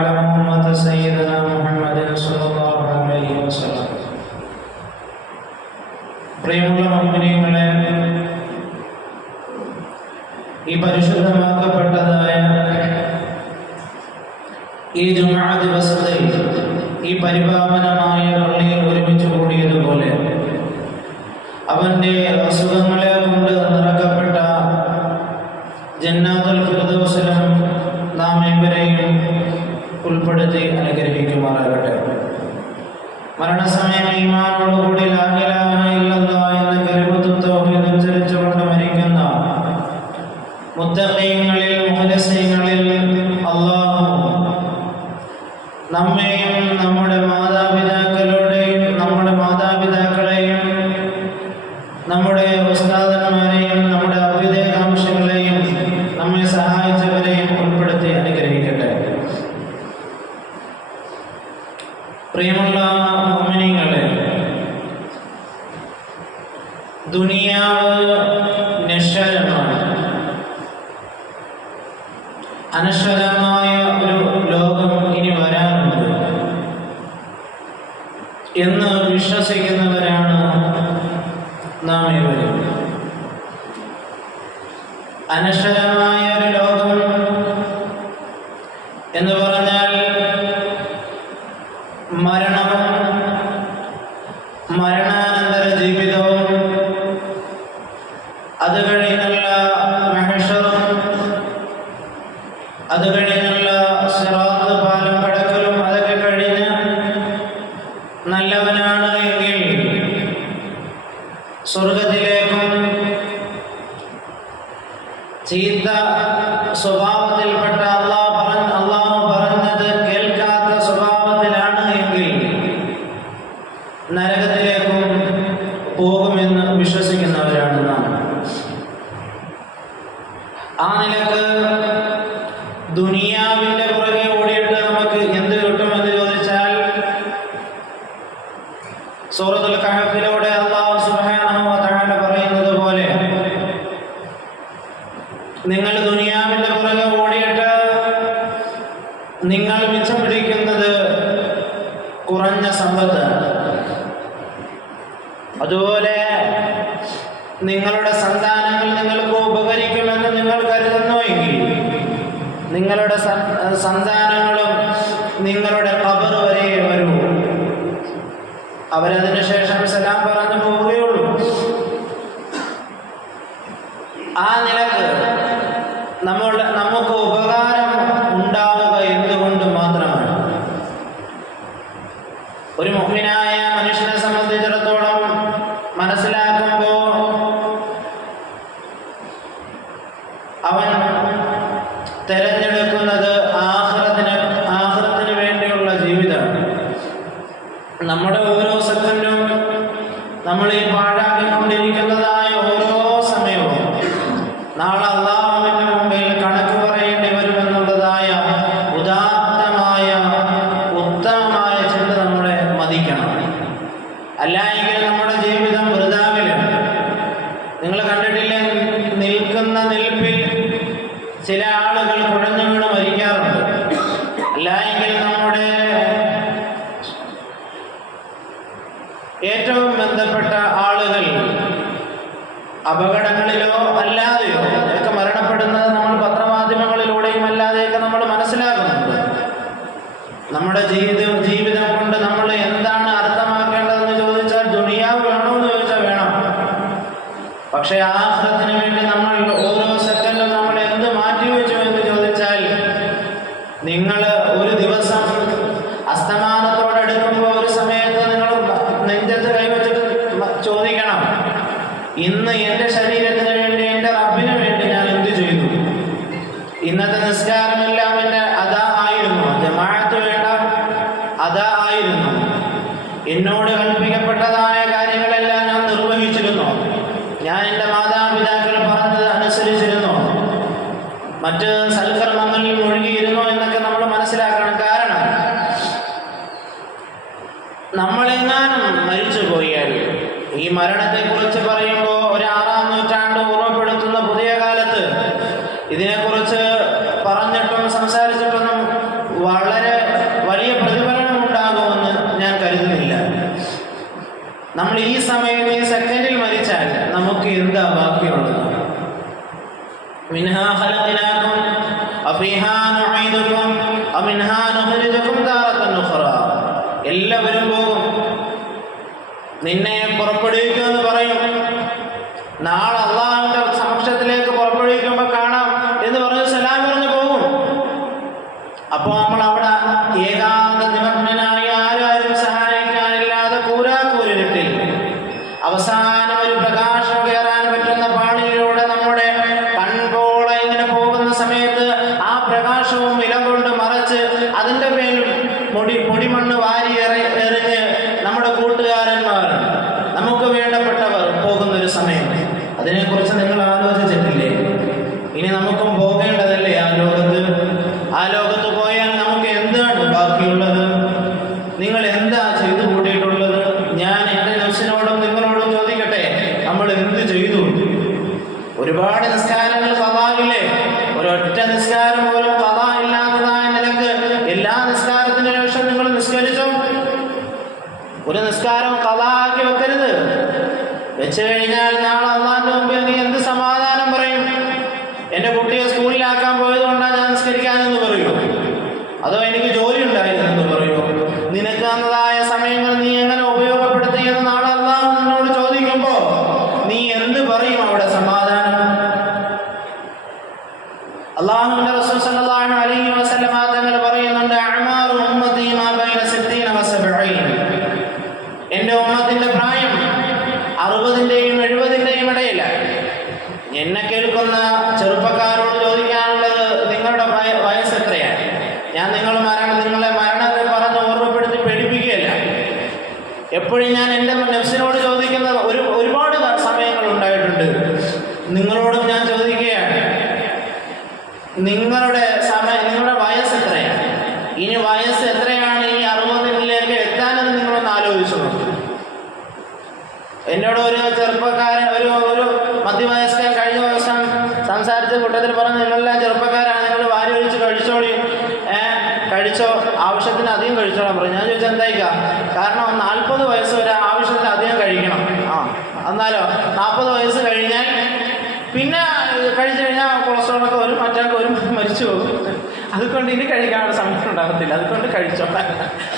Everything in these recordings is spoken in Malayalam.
فعلى أمة سيدنا محمد صلى الله عليه وسلم പ്രിയമുള്ള മമ്മിനികളെ ഈ പരിശുദ്ധമാക്കപ്പെട്ടതായ ഈ ജുമാ ദിവസത്തിൽ ഈ പരിപാവനമായ പള്ളിയിൽ ഒരുമിച്ച് കൂടിയതുപോലെ അവന്റെ അസുഖങ്ങളെ കൊണ്ട് നിറക്കപ്പെട്ട ജന്നാത്തുൽ ഫിർദൗസിലും ഉൾപ്പെടുത്തി അനുഗ്രഹിക്കുമാറാകട്ടെ. മരണസമയം ഈമാനോടുകൂടി ഇല്ലല്ലാഹ് എന്ന കലിമത്തും തൗഹീദും ഉച്ചരിച്ചുകൊണ്ട് മരിക്കുന്ന മുത്തഖീങ്ങളിൽ മുഖലസീങ്ങളിൽ അല്ലാഹു നമ്മെയും നമ്മുടെ മാതാപിതാക്കളുടെയും നമ്മുടെ മാതാപിതാക്കളെയും നമ്മുടെ ഉസ്താദന്മാരെയും നമ്മുടെ അഭ്യുദയകാംക്ഷകളെയും നമ്മെ സഹായിച്ചവരെയും ഉൾപ്പെടുത്തി അനുഗ്രഹിക്കട്ടെ പ്രിയമുള്ള മോമിനികളെ ദുനിയാവ് നിശ്ചലമാണ് അനശ്വരമായ ഒരു ലോകം ഇനി വരാനുണ്ട് എന്ന് വിശ്വസിക്കുന്നവരാണ് നാം ഇവരും അനശ്വരമായ ഒരു ലോകം എന്ന് പറഞ്ഞാൽ മരണവും മരണാനന്തര ജീവിതവും അത് കഴിഞ്ഞുള്ള മഹഷറും അത് കഴിഞ്ഞുള്ള സിറാത്ത് പാലം കടക്കലും അതൊക്കെ കഴിഞ്ഞ് നല്ലവനാണ് എങ്കിൽ സ്വർഗത്തിലേക്കും ചീത്ത സ്വഭാവത്തിൽപ്പെട്ട അള്ളാഹ് പറഞ്ഞ അള്ളാഹു പറഞ്ഞത് കേൾക്കാത്ത സ്വഭാവത്തിലാണ് എങ്കിൽ നരകത്തിലേക്കും പോകുമെന്ന് വിശ്വസിക്കുന്നവരാണ് നാം. ആ നിലയ്ക്ക് ദുനിയാവിന്റെ പുറകെ ഓടിയിട്ട് നമുക്ക് എന്ത് കിട്ടുമെന്ന് ചോദിച്ചാൽ സൂറത്തുൽ കഹഫിലൂടെ അള്ളാഹു സുബ്ഹാനഹു വ തആല പറയുന്നത് പോലെ നിങ്ങൾ ദുനിയാവിന്റെ പുറകെ ഓടിയിട്ട് നിങ്ങൾ മിച്ചം പിടിക്കുന്നത് കുറഞ്ഞ സമ്പത്ത് അതുപോലെ നിങ്ങളുടെ സന്താനങ്ങൾ നിങ്ങൾക്ക് ഉപകരിക്കുമെന്ന് നിങ്ങൾ കരുതുന്നു എങ്കിൽ നിങ്ങളുടെ സന്താനങ്ങളും നിങ്ങളുടെ കബർ വരെ വരൂ. അവരതിനു ഉത്തമമായ ചിന്ത നമ്മളെ നമ്മുടെ ജീവിതം നിങ്ങൾ നിൽക്കുന്ന ചില ആളുകൾ നമ്മുടെ ഏറ്റവും ബന്ധപ്പെട്ട ആളുകൾ അപകടങ്ങളിലോ വസല്ലമയിൽ മുഴുകിയിരുന്നോ എന്നൊക്കെ നമ്മൾ മനസ്സിലാക്കണം. കാരണം നമ്മളെങ്ങാനും മരിച്ചു പോയാൽ ഈ മരണത്തെക്കുറിച്ച് പറയുമ്പോൾ ഒരു ആറാം നൂറ്റാണ്ട് ഓർമ്മപ്പെടുത്തുന്ന പുതിയ കാലത്ത് ഇതിനെക്കുറിച്ച് പറഞ്ഞിട്ടും സംസാരിച്ചിട്ടൊന്നും വളരെ വലിയ പ്രതിഫലനം ഉണ്ടാകുമെന്ന് ഞാൻ കരുതുന്നില്ല. നമ്മൾ ഈ സമയം ഈ സെക്കൻഡിൽ മരിച്ചാൽ നമുക്ക് എന്താ ബാക്കിയുള്ളത്? മിനഹാഹലത്തിനാകും ഫീഹാ നുഈദുകും വമിൻഹാ നുഖ്രിജുകും താറത്തൻ ഉഖ്റാ. എല്ലാവരും പോകും. നിന്നെ അറുപതിന്റെയും എഴുപതിന്റെയും ഇടയില്ല എന്നെ കേൾക്കുന്ന ചെറുപ്പക്കാരോട് ചോദിക്കും നാൽപ്പത് വയസ്സ് വരെ ആവശ്യത്തിലധികം കഴിക്കണം. ആ. എന്നാലോ നാൽപ്പത് വയസ്സ് കഴിഞ്ഞാൽ പിന്നെ കഴിച്ചു കഴിഞ്ഞാൽ കൊളസ്ട്രോളൊക്കെ വരും മറ്റൊക്കെ വരും മരിച്ചു പോകും. അതുകൊണ്ട് ഇനി കഴിക്കാനുള്ള സമയം ഉണ്ടാകത്തില്ല. അതുകൊണ്ട് കഴിച്ചോ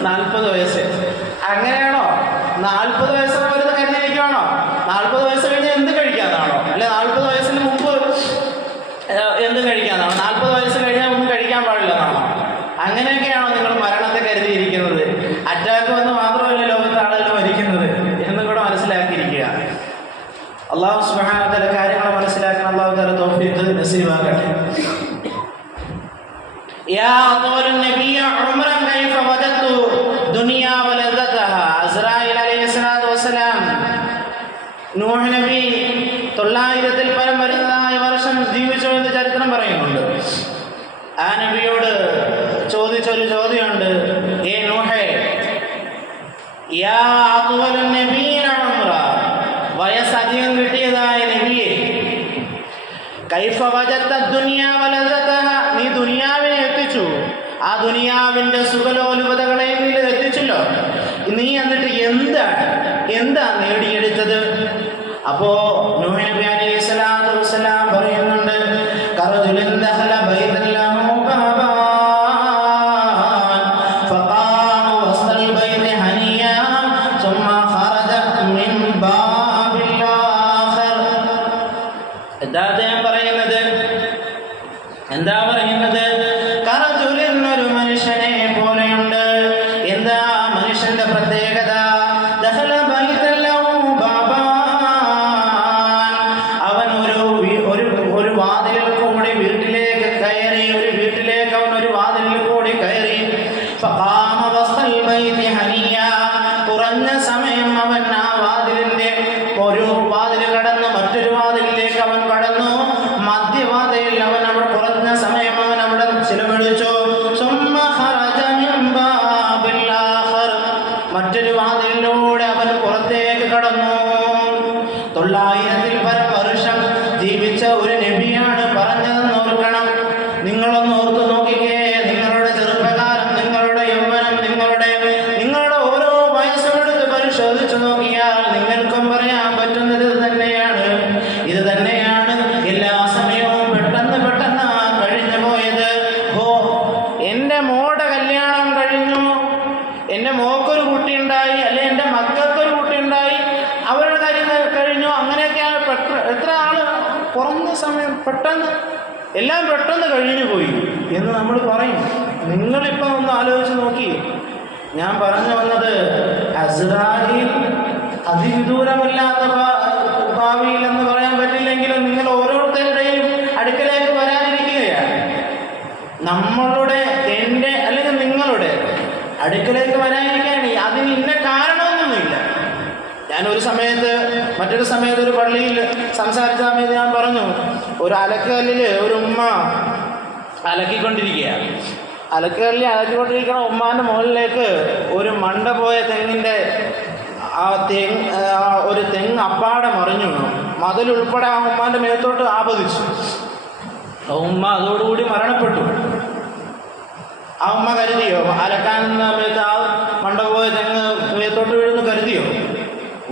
നാൽപ്പത് വയസ്സ്. അങ്ങനെയാണോ? നാൽപ്പത് വയസ്സൊക്കെ വരുന്ന കരുതിയിരിക്കുവാണോ സുഹാനതല കാര്യങ്ങൾ മനസ്സിലാക്കാൻ അള്ളാഹു തആല തൗഫീഖ് നസീവാകട്ടെ യാ أطول النبي عمرا കൈഫ وددت دنيا ولذتها അസ്രായിൽ അലൈഹി സ്വലാത്തു വസ്സലാം. നൂഹ് നബി തൊള്ളായിരത്തിൽ പരം വരുന്നതായ വർഷം ജീവിച്ചു എന്ന് ചരിത്രം പറയുന്നുണ്ട്. ആ നബിയോട് ചോദിച്ചൊരു ചോദ്യമുണ്ട്. ഏ നൂഹേ യാ അതുവൽ നബി വയസ്സധികം കിട്ടിയതായ നബിയെ കൈഫവചത്ത ദുനിയാവലത നീ ദുനിയാവിനെ എത്തിച്ചു. ആ ദുനിയാവിന്റെ സുഖലോലുപതകളെയും നീ എത്തിച്ചല്ലോ. നീ എന്നിട്ട് എന്താണ്? എന്താ നേടിയെടുത്തത്? അപ്പോ നബി അലൈഹി സ്വലാത്തു പറയുന്നുണ്ട് കറുതുലിന്ദഹല തൊള്ളായിരത്തിൽ പരം വർഷം ജീവിച്ച ഒരു നബിയാണ് പറഞ്ഞതെന്ന് ഓർക്കണം. നിങ്ങളൊന്ന് ഓർത്ത് നോക്കിക്കേ. നിങ്ങളുടെ ചെറുപ്പകാലം നിങ്ങളുടെ യൗവനം നിങ്ങളുടെ നിങ്ങളുടെ ഓരോ വയസ്സുമെടുത്ത് പരിശോധിച്ചു നോക്കിയാൽ നിങ്ങൾക്കും പറയാൻ പറ്റുന്നത് ഇത് തന്നെയാണ്. ഇത് തന്നെയാണ് എല്ലാ സമയവും പെട്ടെന്ന് പെട്ടെന്ന് കഴിഞ്ഞു പോയത്. ഓ എന്റെ മോടെ കല്യാണം കഴിഞ്ഞു. എന്റെ മോക്കൊരു കുട്ടിയുണ്ടായി. അല്ലെ എന്റെ മക്കൾക്കൊരു കുറഞ്ഞ സമയം പെട്ടെന്ന് എല്ലാം പെട്ടെന്ന് കഴിഞ്ഞു പോയി എന്ന് നമ്മൾ പറയും. നിങ്ങളിപ്പോൾ ഒന്ന് ആലോചിച്ച് നോക്കി. ഞാൻ പറഞ്ഞു വന്നത് അസ്രാഹിൽ അതിവിദൂരമില്ലാത്ത ഭാവിയിൽ എന്ന് പറയാൻ പറ്റില്ലെങ്കിലും നിങ്ങൾ ഓരോരുത്തരുടെയും അടുക്കലേക്ക് വരാനിരിക്കുകയാണ്. നമ്മളുടെ എന്റെ അല്ലെങ്കിൽ നിങ്ങളുടെ അടുക്കലേക്ക് വരാനിരിക്കുകയാണ്. അതിന് ഇന്ന കാരണമൊന്നുമില്ല. ഞാൻ ഒരു സമയത്ത് മറ്റൊരു സമയത്ത് ഒരു പള്ളിയിൽ സംസാരിച്ച സമയത്ത് ഞാൻ പറഞ്ഞു. ഒരു അലക്കല്ലിൽ ഒരു ഉമ്മ അലക്കിക്കൊണ്ടിരിക്കുകയാണ്. അലക്കല്ലിൽ അലക്കിക്കൊണ്ടിരിക്കുന്ന ഉമ്മാന്റെ മുകളിലേക്ക് ഒരു മണ്ട പോയ തെങ്ങിന്റെ ആ തെങ്ങ് ഒരു തെങ്ങ് അപ്പാടെ മറിഞ്ഞു മതിലുൾപ്പെടെ ആ ഉമ്മാന്റെ മേത്തോട്ട് ആപതിച്ചു. ആ ഉമ്മ അതോടുകൂടി മരണപ്പെട്ടു. ആ ഉമ്മ കരുതിയോ? അലക്കാൻ സമയത്ത് ആ മണ്ടപോയ തെങ്ങ് മേത്തോട്ട് വീഴുന്നു കരുതിയോ?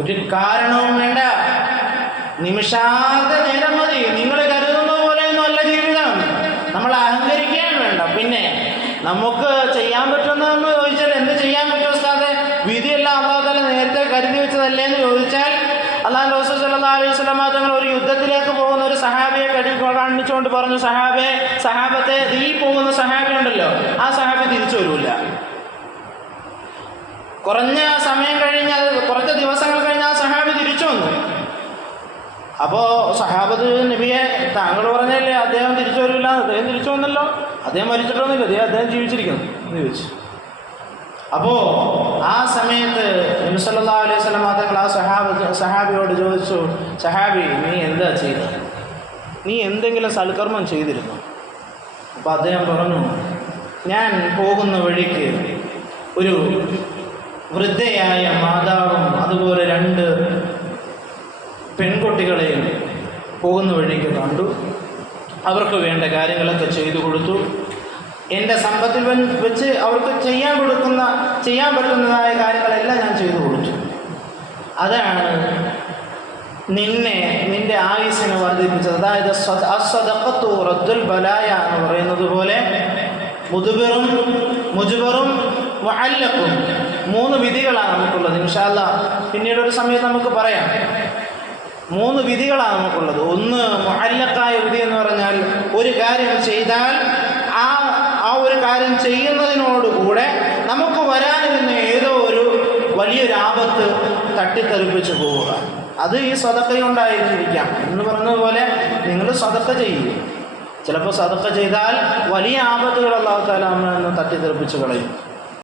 ഒരു കാരണവും വേണ്ട. നിമിഷാന്ത നേരം മതി. നിങ്ങൾ കരുതുന്ന പോലെയൊന്നും അല്ല ജീവിതം. നമ്മൾ അഹങ്കരിക്കാൻ വേണ്ട. പിന്നെ നമുക്ക് ചെയ്യാൻ പറ്റുന്നതെന്ന് ചോദിച്ചാൽ എന്ത് ചെയ്യാൻ പറ്റും ഉസ്താദെ? വിധിയെല്ലാം അള്ളാഹുത്താല നേരത്തെ കരുതി വെച്ചതല്ലേ എന്ന് ചോദിച്ചാൽ അള്ളാഹു റസൂൽ സല്ലാ അലൈഹി തങ്ങൾ ഒരു യുദ്ധത്തിലേക്ക് പോകുന്ന ഒരു സഹാബിയെ കടി കാണിച്ചുകൊണ്ട് പറഞ്ഞു സഹാബെ സഹാബത്തെ ഈ പോകുന്ന സഹാബി ഉണ്ടല്ലോ. ആ സഹാബി തിരിച്ചു വരൂല. കുറഞ്ഞ സമയം കഴിഞ്ഞ് അത് കുറച്ച് ദിവസങ്ങൾ കഴിഞ്ഞ് ആ സഹാബി തിരിച്ചു വന്നു. അപ്പോ സഹാബത്ത് നബിയെ താങ്കൾ പറഞ്ഞല്ലേ അദ്ദേഹം തിരിച്ചു വരില്ല അദ്ദേഹം തിരിച്ചു വന്നല്ലോ. അദ്ദേഹം മരിച്ചിട്ടൊന്നുമില്ല അദ്ദേഹം അദ്ദേഹം ജീവിച്ചിരിക്കുന്നു എന്ന് ചോദിച്ചു. അപ്പോ ആ സമയത്ത് നബി സല്ലല്ലാഹു അലൈഹി വസല്ലം തങ്ങൾ ആ സഹാബ് സഹാബിയോട് ചോദിച്ചു സഹാബി നീ എന്താ ചെയ്തത് നീ എന്തെങ്കിലും സൽക്കർമ്മം ചെയ്തിരുന്നു? അപ്പോൾ അദ്ദേഹം പറഞ്ഞു ഞാൻ പോകുന്ന വഴിക്ക് ഒരു വൃദ്ധയായ മാതാവും അതുപോലെ രണ്ട് പെൺകുട്ടികളെയും പോകുന്ന വഴിക്ക് കണ്ടു. അവർക്ക് വേണ്ട കാര്യങ്ങളൊക്കെ ചെയ്തു കൊടുത്തു. എന്റെ സമ്പത്തിൽ വെച്ച് അവർക്ക് ചെയ്യാൻ കൊടുക്കുന്ന ചെയ്യാൻ പറ്റുന്നതായ കാര്യങ്ങളെല്ലാം ഞാൻ ചെയ്തു കൊടുത്തു. അതാണ് നിന്നെ നിന്റെ ആയുസിനെ വർദ്ധിപ്പിച്ചത്. അതായത് അസ്വതക്കത്തു റദ്ദുൽ ബലായ എന്ന് പറയുന്നത് പോലെ മുതുബിറും മുജുബറും മുഅല്ലഖും മൂന്ന് വിധികളാണ് നമുക്കുള്ളത് ഇൻഷാല്ല പിന്നീട് ഒരു സമയത്ത് നമുക്ക് പറയാം. മൂന്ന് വിധികളാണ് നമുക്കുള്ളത്. ഒന്ന് മുഅല്ലഖായ വിധി എന്ന് പറഞ്ഞാൽ ഒരു കാര്യം ചെയ്താൽ ആ ആ ഒരു കാര്യം ചെയ്യുന്നതിനോടുകൂടെ നമുക്ക് വരാനിരുന്ന ഏതോ ഒരു വലിയൊരു ആപത്ത് തട്ടിത്തെറിപ്പിച്ചു പോവുക. അത് ഈ സ്വതക്കയുണ്ടായിരുന്നിരിക്കാം എന്ന് പറഞ്ഞതുപോലെ നിങ്ങൾ സ്വതക്ക ചെയ്യുക ചിലപ്പോൾ സതക്ക ചെയ്താൽ വലിയ ആപത്തുകൾ അള്ളാഹു താല തട്ടിത്തെറിപ്പിച്ചു തട്ടിത്തെറിപ്പിച്ച് കളയും.